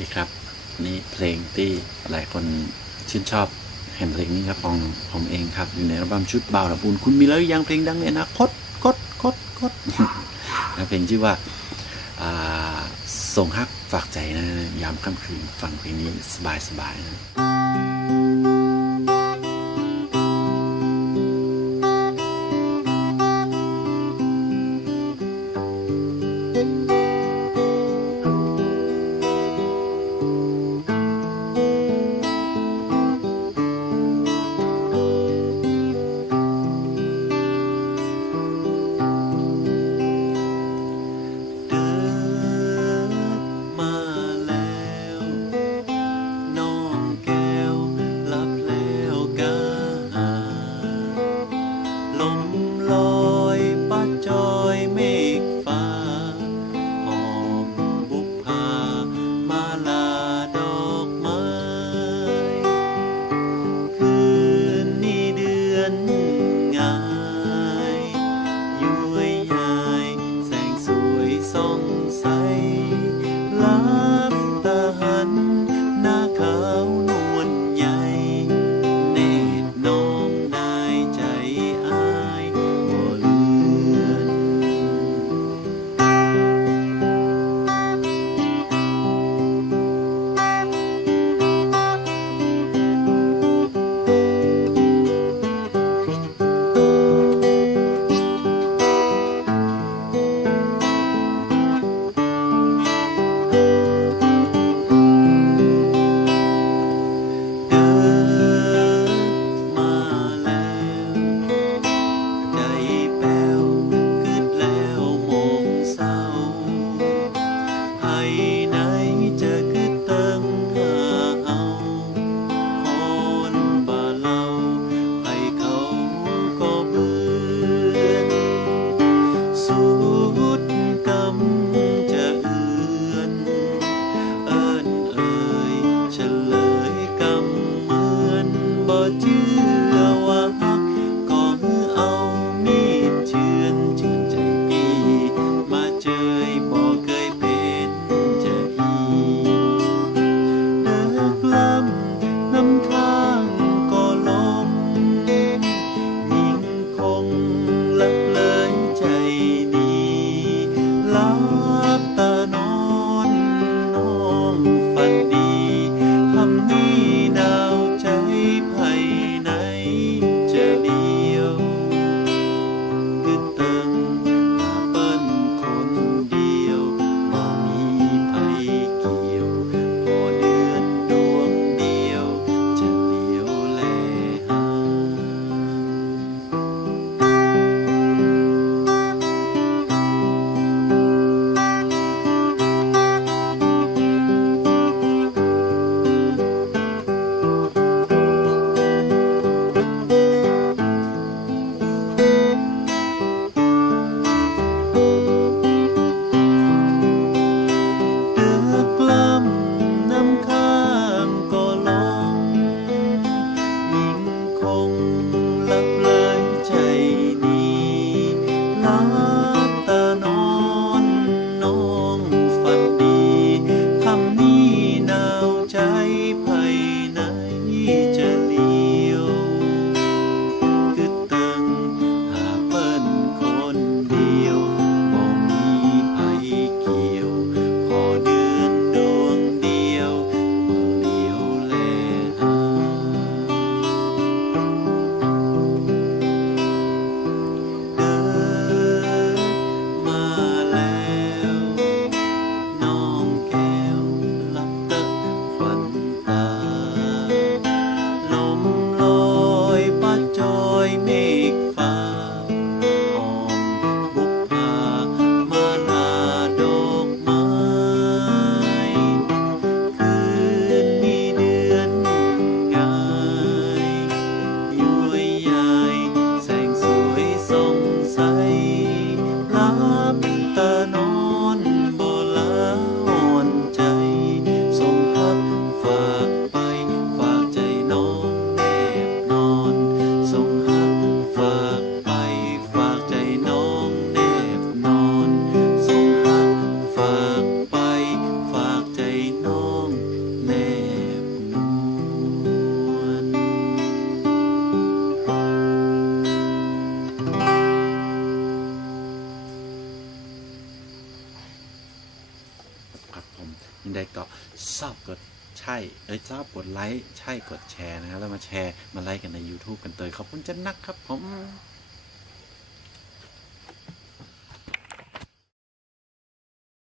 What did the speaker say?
ดีครับนี่เพลงที่หลายคนชื่นชอบแห่งเพลงนี้ครับของผมเองครับอยู่ในอัลบั้มชุดบ่าวระบุญคุณมีแล้วยังเพลงดังในอนาคตคดนะเพลงชื่อว่าส่งฮักฝากใจนะยามค่ำคืนฟังเพลงนี้สบายนะ เดินมาแล้วน้องแก้ ครับผมยังไงก็ชอบกดใช่ชอบกดไลค์ใช่กดแชร์นะครับแล้วมาแชร์มาไลค์กันใน YouTube กันเตยขอบคุณจันนักครับผม